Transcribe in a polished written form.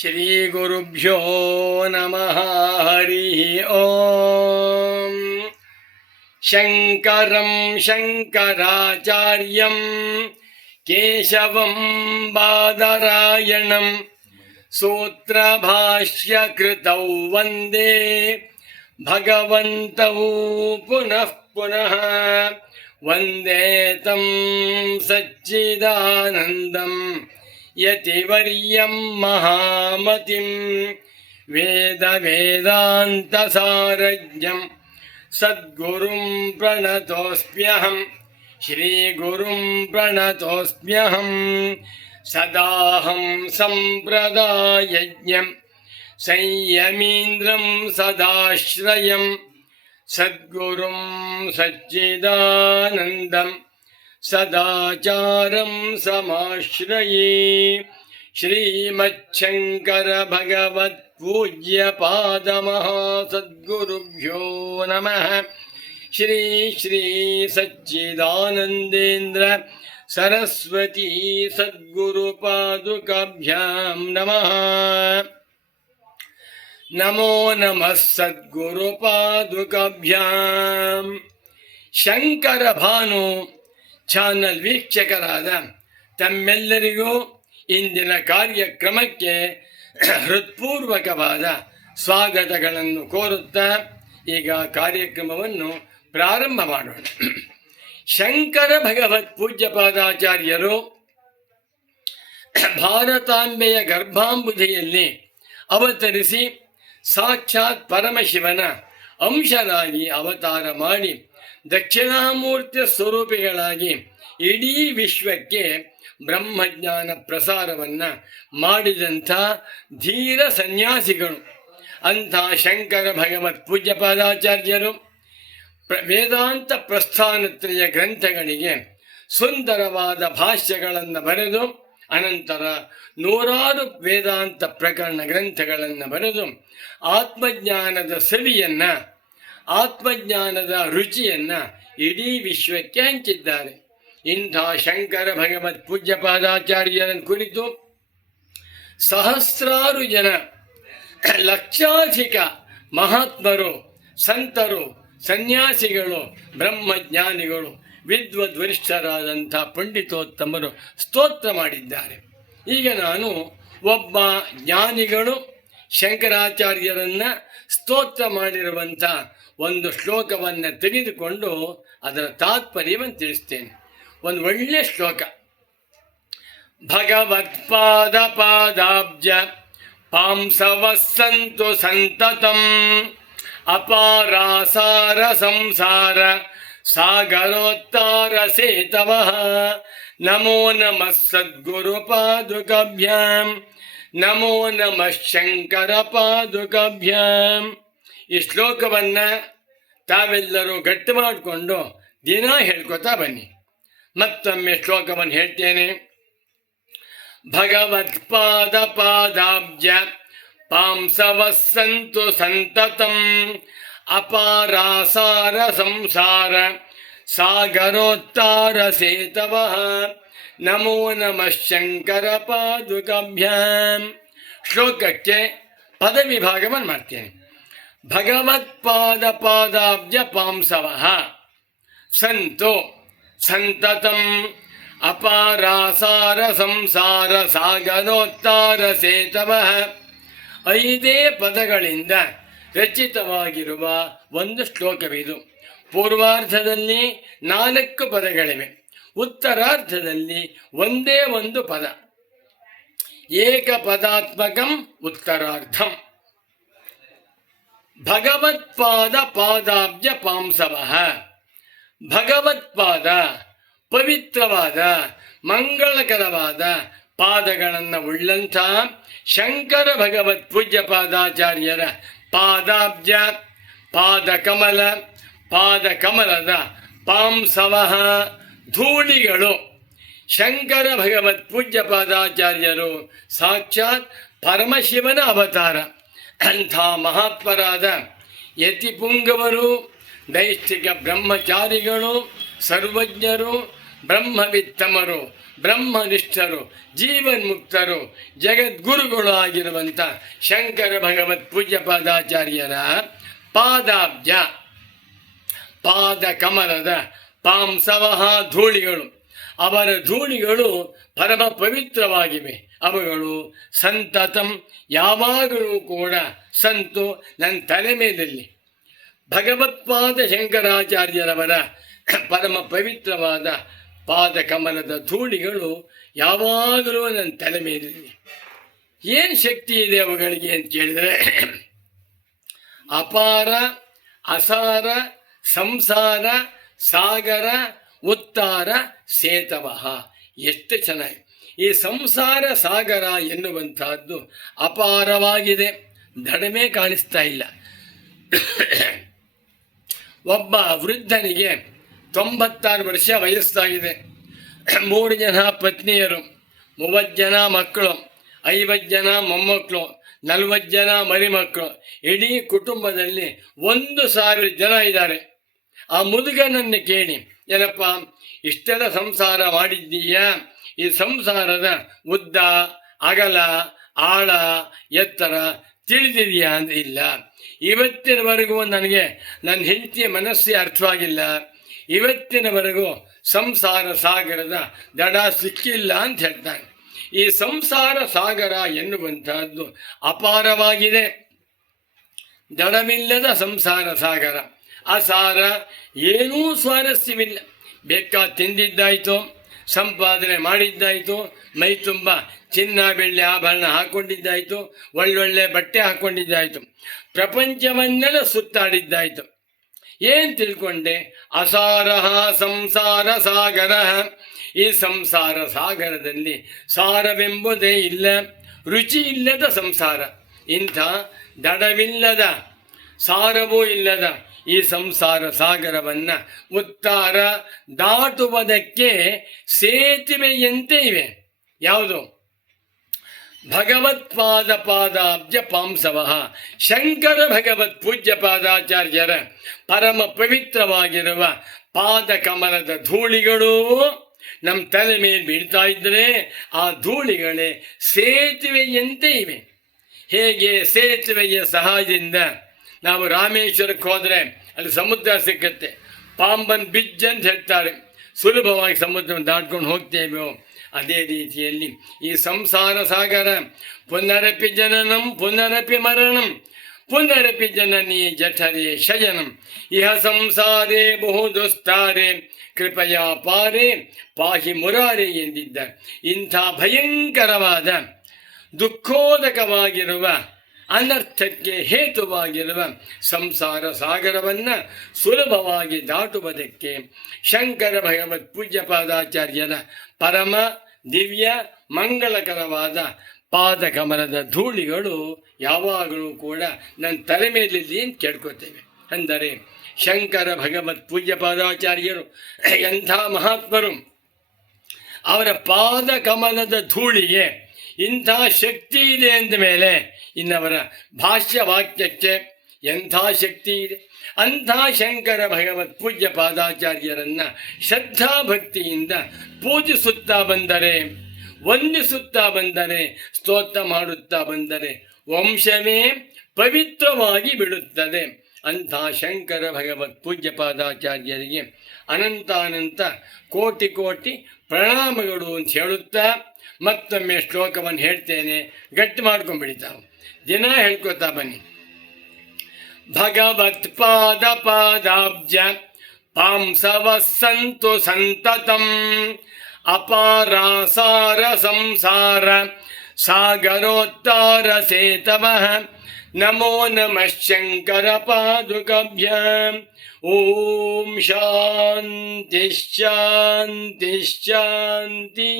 ಶ್ರೀಗುರುಭ್ಯೋ ನಮಃ ಹರಿ ಓಂ. ಶಂಕರಂ ಶಂಕರಾಚಾರ್ಯಂ ಕೇಶವಂ ಬಾದರಾಯಣಂ ಸೂತ್ರಭಾಷ್ಯಕೃತೌ ವಂದೇ ಭಗವಂತೌ ಪುನಃ ಪುನಃ. ವಂದೇ ತಂ ಸಚ್ಚಿದಾನಂದಂ ಯತಿವರ್ಯಂ ಮಹಾಮತಿಂ ವೇದ ವೇದಾಂತಸಾರಜ್ಞಂ ಸದ್ಗುರುಂ ಪ್ರಣತೋಸ್ಮ್ಯಹಂ. ಶ್ರೀಗುರುಂ ಪ್ರಣತೋಸ್ಮ್ಯಹಂ. ಸದಾಹಂ ಸಂಪ್ರದಾಯಜ್ಞಂ ಸಂಯಮೀಂದ್ರಂ ಸದಾಶ್ರಯಂ ಸದ್ಗುರುಂ ಸಚ್ಚಿದಾನಂದಂ ಸದಾಚಾರಂ ಸಮಾಶ್ರಯೇ. ಶ್ರೀಮಚ್ಛಂಕರ ಭಗವತ್ ಪೂಜ್ಯ ಪಾದಮಹಾಸದ್ಗುರುಭ್ಯೋ ನಮಃ. ಶ್ರೀ ಶ್ರೀ ಸಚ್ಚಿದಾನಂದೇಂದ್ರ ಸರಸ್ವತೀ ಸದ್ಗುರು ಪಾದುಕಾಭ್ಯಾಂ ನಮಃ. ನಮೋ ನಮಃ ಸದ್ಗುರು ಪಾದುಕಾಭ್ಯಾಂ. ಶಂಕರ ಭಾನು ಚಾನಲ್ ವೀಕ್ಷಕರಾದ ತಮ್ಮೆಲ್ಲರಿಗೂ ಇಂದಿನ ಕಾರ್ಯಕ್ರಮಕ್ಕೆ ಹೃತ್ಪೂರ್ವಕವಾದ ಸ್ವಾಗತಗಳನ್ನು ಕೋರುತ್ತಾ ಈಗ ಕಾರ್ಯಕ್ರಮವನ್ನು ಪ್ರಾರಂಭ ಮಾಡೋಣ. ಶಂಕರ ಭಗವತ್ ಪೂಜ್ಯಪಾದಾಚಾರ್ಯರು ಭಾರತಾಂಬೆಯ ಗರ್ಭಾಂಬುಧಿಯಲ್ಲಿ ಅವತರಿಸಿ ಸಾಕ್ಷಾತ್ ಪರಮಶಿವನ ಅಂಶರಾಗಿ ಅವತಾರ ಮಾಡಿ ದಕ್ಷಿಣಾಮೂರ್ತಿ ಸ್ವರೂಪಿಗಳಾಗಿ ಇಡೀ ವಿಶ್ವಕ್ಕೆ ಬ್ರಹ್ಮಜ್ಞಾನ ಪ್ರಸಾರವನ್ನು ಮಾಡಿದಂಥ ಧೀರ ಸನ್ಯಾಸಿಗಳು. ಅಂಥ ಶಂಕರ ಭಗವತ್ ಪೂಜ್ಯಪಾದಾಚಾರ್ಯರು ವೇದಾಂತ ಪ್ರಸ್ಥಾನತ್ರಯ ಗ್ರಂಥಗಳಿಗೆ ಸುಂದರವಾದ ಭಾಷ್ಯಗಳನ್ನು ಬರೆದು ಅನಂತರ ನೂರಾರು ವೇದಾಂತ ಪ್ರಕರಣ ಗ್ರಂಥಗಳನ್ನು ಬರೆದು ಆತ್ಮಜ್ಞಾನದ ಸವಿಯನ್ನು, ಆತ್ಮಜ್ಞಾನದ ರುಚಿಯನ್ನು ಇಡೀ ವಿಶ್ವಕ್ಕೆ ಹಂಚಿದ್ದಾರೆ. ಇಂಥ ಶಂಕರ ಭಗವತ್ ಪೂಜ್ಯಪಾದಾಚಾರ್ಯರ ಕುರಿತು ಸಹಸ್ರಾರು ಜನ, ಲಕ್ಷಾಧಿಕ ಮಹಾತ್ಮರು, ಸಂತರು, ಸನ್ಯಾಸಿಗಳು, ಬ್ರಹ್ಮಜ್ಞಾನಿಗಳು, ವಿದ್ವದ್ವರಿಷ್ಠರಾದಂಥ ಪಂಡಿತೋತ್ತಮರು ಸ್ತೋತ್ರ ಮಾಡಿದ್ದಾರೆ. ಈಗ ನಾನು ಒಬ್ಬ ಜ್ಞಾನಿಗಳು ಶಂಕರಾಚಾರ್ಯರನ್ನು ಸ್ತೋತ್ರ ಮಾಡಿರುವಂಥ ಒಂದು ಶ್ಲೋಕವನ್ನು ತೆಗೆದುಕೊಂಡು ಅದರ ತಾತ್ಪರ್ಯವನ್ನು ತಿಳಿಸ್ತೇನೆ. ಒಂದು ಒಳ್ಳೆಯ ಶ್ಲೋಕ. ಭಗವತ್ಪಾದ ಪಾದಾಬ್ಜ ಪಾಂಸವಸ್ಸಂತು ಸಂತತಂ ಅಪಾರಾಸಾರ ಸಂಸಾರ ಸಾಗರೋತ್ತಾರ ಸೇತವಃ. ನಮೋ ನಮಃ ಸದ್ಗುರು ಪಾದುಕಾಭ್ಯಾಂ. ನಮೋ ನಮಃ ಶಂಕರ ಪಾದುಕಾಭ್ಯಾಂ. ಈ ಶ್ಲೋಕವನ್ನು ತಾವೆಲ್ಲರೂ ಗಟ್ಟಿ ಮಾಡಿಕೊಂಡು ದಿನ ಹೇಳ್ಕೊತಾ ಬನ್ನಿ. ಮತ್ತೊಮ್ಮೆ ಶ್ಲೋಕವನ್ನು ಹೇಳ್ತೇನೆ. ಭಗವತ್ಪಾದ ಪಾದಾಬ್ಜ ಪಾಂಸವಸ್ಸಂತು ಸಂತತಂ ಅಪಾರಾಸಾರ ಸಂಸಾರ ಸಾಗರೋತ್ತಾರ ಸೇತವಃ. ನಮೋ ನಮಃ ಶಂಕರ ಪಾದುಕಾಭ್ಯಾಂ. ಶ್ಲೋಕಕ್ಕೆ ಪದವಿಭಾಗವನ್ನು ಮಾಡ್ತೇನೆ. ಭಗವತ್ಪಾದ ಪಾದಾಬ್ಜ ಪಾಂಸವಃ ಸಂತು ಸಂತತಂ ಅಪಾರಾಸಾರ ಸಂಸಾರ ಸಾಗರೋತ್ತಾರ ಸೇತವಃ. 5 ಪದಗಳಿಂದ ರಚಿತವಾಗಿರುವ ಒಂದು ಶ್ಲೋಕವಿದು. ಪೂರ್ವಾರ್ಧದಲ್ಲಿ 4 ಪದಗಳಿವೆ, ಉತ್ತರಾರ್ಧದಲ್ಲಿ ಒಂದೇ ಒಂದು ಪದ. ಏಕಪದಾತ್ಮಕಂ ಉತ್ತರಾರ್ಧಂ. ಭಗವತ್ಪಾದ ಪಾದಾಬ್ಜ ಪಾಂಸವಃ. ಭಗವತ್ಪಾದ ಪವಿತ್ರವಾದ ಮಂಗಳಕರವಾದ ಪಾದಗಳನ್ನು ಉಳ್ಳಂಥ ಶಂಕರ ಭಗವತ್ ಪೂಜ್ಯಪಾದಾಚಾರ್ಯರ ಪಾದಾಬ್ಜ, ಪಾದಕಮಲ, ಪಾದಕಮಲದ ಪಾಂಸವಃ ಧೂಳಿಗಳು. ಶಂಕರ ಭಗವತ್ ಪೂಜ್ಯಪಾದಾಚಾರ್ಯರು ಸಾಕ್ಷಾತ್ ಪರಮಶಿವನ ಅವತಾರ. ಅಂಥ ಮಹಾತ್ಮರಾದ ಯತಿಪುಂಗವರು, ನೈಷ್ಠಿಕ ಬ್ರಹ್ಮಚಾರಿಗಳು, ಸರ್ವಜ್ಞರು, ಬ್ರಹ್ಮವಿತ್ತಮರು, ಬ್ರಹ್ಮನಿಷ್ಠರು, ಜೀವನ್ಮುಕ್ತರು, ಜಗದ್ಗುರುಗಳು ಆಗಿರುವಂಥ ಶಂಕರ ಭಗವತ್ ಪೂಜ್ಯ ಪಾದಾಚಾರ್ಯರ ಪಾದಾಬ್ಜ, ಪಾದ ಕಮಲದ ಪಾಂಸವಹ ಧೂಳಿಗಳು, ಅವರ ಧೂಳಿಗಳು ಪರಮ ಪವಿತ್ರವಾಗಿವೆ. ಅವುಗಳು ಸಂತತಂ ಯಾವಾಗಲೂ ಕೂಡ ಸಂತು ನನ್ನ ತಲೆ ಮೇಲಲ್ಲಿ. ಭಗವತ್ಪಾದ ಶಂಕರಾಚಾರ್ಯರವರ ಪರಮ ಪವಿತ್ರವಾದ ಪಾದ ಕಮಲದ ಧೂಳಿಗಳು ಯಾವಾಗಲೂ ನನ್ನ ತಲೆ ಮೇಲಿದೆ. ಏನು ಶಕ್ತಿ ಇದೆ ಅವುಗಳಿಗೆ ಅಂತ ಕೇಳಿದರೆ, ಅಪಾರ, ಅಸಾರ, ಸಂಸಾರ, ಸಾಗರ, ಉತ್ತಾರ, ಸೇತವಃ. ಎಷ್ಟು ಚೆನ್ನಾಗಿ ಈ ಸಂಸಾರ ಸಾಗರ ಎನ್ನುವಂತಹದ್ದು ಅಪಾರವಾಗಿದೆ, ದಡಮೆ ಕಾಣಿಸ್ತಾ ಇಲ್ಲ. ಒಬ್ಬ ವೃದ್ಧನಿಗೆ 96 ವರ್ಷ ವಯಸ್ಸಾಗಿದೆ. 3 ಜನ ಪತ್ನಿಯರು, 30 ಜನ ಮಕ್ಕಳು, 50 ಜನ ಮೊಮ್ಮಕ್ಕಳು, 40 ಜನ ಮರಿಮಕ್ಕಳು, ಇಡೀ ಕುಟುಂಬದಲ್ಲಿ 1,000 ಜನ ಇದ್ದಾರೆ. ಆ ಮುದುಗನನ್ನು ಕೇಳಿ, ಏನಪ್ಪ ಇಷ್ಟೆಲ್ಲ ಸಂಸಾರ ಮಾಡಿದ್ದೀಯಾ? ಈ ಸಂಸಾರದ ಉದ್ದ, ಅಗಲ, ಆಳ, ಎತ್ತರ ತಿಳಿದಿದೆಯಾ ಅಂದ್ರೆ ಇಲ್ಲ. ಇವತ್ತಿನವರೆಗೂ ನನಗೆ ನನ್ನ ಹೆಂಡತಿಯ ಮನಸ್ಸೇ ಅರ್ಥವಾಗಿಲ್ಲ. ಇವತ್ತಿನವರೆಗೂ ಸಂಸಾರ ಸಾಗರದ ದಡ ಸಿಕ್ಕಿಲ್ಲ ಅಂತ ಹೇಳ್ತಾನೆ. ಈ ಸಂಸಾರ ಸಾಗರ ಎನ್ನುವಂತಹದ್ದು ಅಪಾರವಾಗಿದೆ. ದಡವಿಲ್ಲದ ಸಂಸಾರ ಸಾಗರ, ಅಸಾರ, ಏನೂ ಸ್ವಾರಸ್ಯವಿಲ್ಲ. ಬೇಕಾ ತಿಂದಿದ್ದಾಯಿತು, ಸಂಪಾದನೆ ಮಾಡಿದ್ದಾಯಿತು, ಮೈ ತುಂಬ ಚಿನ್ನ ಬೆಳ್ಳಿ ಆಭರಣ ಹಾಕ್ಕೊಂಡಿದ್ದಾಯಿತು, ಒಳ್ಳೊಳ್ಳೆ ಬಟ್ಟೆ ಹಾಕ್ಕೊಂಡಿದ್ದಾಯಿತು, ಪ್ರಪಂಚವನ್ನೆಲ್ಲ ಸುತ್ತಾಡಿದ್ದಾಯಿತು. ಏನು ತಿಳ್ಕೊಂಡೆ? ಅಸಾರಃ ಸಂಸಾರ ಸಾಗರ. ಈ ಸಂಸಾರ ಸಾಗರದಲ್ಲಿ ಸಾರವೆಂಬುದೇ ಇಲ್ಲ, ರುಚಿ ಇಲ್ಲದ ಸಂಸಾರ. ಇಂಥ ದಡವಿಲ್ಲದ, ಸಾರವೂ ಇಲ್ಲದ ಈ ಸಂಸಾರ ಸಾಗರವನ್ನು ಉತ್ತಾರ ದಾಟುವುದಕ್ಕೆ ಸೇತುವೆಯಂತೆ ಇವೆ. ಯಾವುದು? ಭಗವತ್ಪಾದ ಪಾದಾಬ್ಜ ಪಾಂಸವಃ. ಶಂಕರ ಭಗವತ್ ಪೂಜ್ಯ ಪಾದಾಚಾರ್ಯರ ಪರಮ ಪವಿತ್ರವಾಗಿರುವ ಪಾದ ಕಮಲದ ಧೂಳಿಗಳು ನಮ್ಮ ತಲೆ ಮೇಲೆ ಬೀಳ್ತಾ ಇದ್ದರೆ ಆ ಧೂಳಿಗಳೇ ಸೇತುವೆಯಂತೆ ಇವೆ. ಹೇಗೆ ಸೇತುವೆಯ ಸಹಾಯದಿಂದ ನಾವು ರಾಮೇಶ್ವರಕ್ಕೆ ಹೋದರೆ ಅಲ್ಲಿ ಸಮುದ್ರ ಸಿಕ್ಕತ್ತೆ, ಪಾಂಬನ್ ಬ್ರಿಡ್ಜ್ ಅಂತ ಹೇಳ್ತಾರೆ, ಸುಲಭವಾಗಿ ಸಮುದ್ರವನ್ನು ದಾಟ್ಕೊಂಡು ಹೋಗ್ತೇವೆ. ಅದೇ ರೀತಿಯಲ್ಲಿ ಈ ಸಂಸಾರ ಸಾಗರ ಪುನರಪಿ ಜನನಂ ಪುನರಪಿ ಮರಣಂ ಪುನರಪಿ ಜನನಿ ಜಠರೇ ಶಯನಂ ಇಹ ಸಂಸಾರೇ ಬಹು ದುಸ್ತಾರೆ ಕೃಪಯಾ ಪಾರೆ ಪಾಹಿ ಮುರಾರೆ ಎಂದಿದ್ದಾರೆ. ಇಂಥ ಭಯಂಕರವಾದ ದುಃಖೋದಕವಾಗಿರುವ ಅನರ್ಥಕ್ಕೆ ಹೇತುವಾಗಿರುವ ಸಂಸಾರ ಸಾಗರವನ್ನು ಸುಲಭವಾಗಿ ದಾಟುವುದಕ್ಕೆ ಶಂಕರ ಭಗವತ್ ಪೂಜ್ಯ ಪಾದಾಚಾರ್ಯರ ಪರಮ ದಿವ್ಯ ಮಂಗಳಕರವಾದ ಪಾದ ಕಮಲದ ಧೂಳಿಗಳು ಯಾವಾಗಲೂ ಕೂಡ ನನ್ನ ತಲೆ ಮೇಲಿಲ್ಲಿ ಅಂತ ಕೇಳ್ಕೊತೇವೆ. ಅಂದರೆ ಶಂಕರ ಭಗವತ್ ಪೂಜ್ಯ ಪಾದಾಚಾರ್ಯರು ಎಂಥ ಮಹಾತ್ಮರು! ಅವರ ಪಾದ ಕಮಲದ ಧೂಳಿಗೆ ಇಂಥ ಶಕ್ತಿ ಇದೆ ಅಂದ ಮೇಲೆ ಇನ್ನವರ ಭಾಷ್ಯ ವಾಕ್ಯಕ್ಕೆ ಎಂಥ ಶಕ್ತಿ ಇದೆ. ಅಂಥ ಶಂಕರ ಭಗವತ್ ಪೂಜ್ಯ ಪಾದಾಚಾರ್ಯರನ್ನು ಶ್ರದ್ಧಾ ಭಕ್ತಿಯಿಂದ ಪೂಜಿಸುತ್ತಾ ಬಂದರೆ, ವಂದಿಸುತ್ತಾ ಬಂದರೆ, ಸ್ತೋತ್ರ ಮಾಡುತ್ತಾ ಬಂದರೆ ವಂಶವೇ ಪವಿತ್ರವಾಗಿ ಬಿಡುತ್ತದೆ. ಅಂಥ ಶಂಕರ ಭಗವತ್ ಪೂಜ್ಯ ಪಾದಾಚಾರ್ಯರಿಗೆ ಅನಂತಾನಂತ ಕೋಟಿ ಕೋಟಿ ಪ್ರಣಾಮಗಳು ಅಂತ ಹೇಳುತ್ತಾ ಮತ್ತೊಮ್ಮೆ ಶ್ಲೋಕವನ್ನು ಹೇಳ್ತೇನೆ, ಗಟ್ಟಿ ಮಾಡ್ಕೊಂಡ್ಬಿಡಿ ತಾವು, ದಿನ ಹೇಳ್ಕೊತಾ ಬನ್ನಿ. ಭಗವತ್ ಪಾದ ಪಾದಾಬ್ಜ ಪಾಂಸವ ಸಂತು ಸಂತತಂ ಅಪಾರಾಸಾರ ಸಂಸಾರ ಸಾಗರೋತ್ತಾರ ಸೇತವಃ ನಮೋ ನಮಃ ಶಂಕರ ಪಾದುಕಭ್ಯಾಂ. ಓಂ ಶಾಂತಿ ಶಾಂತಿ ಶಾಂತಿ.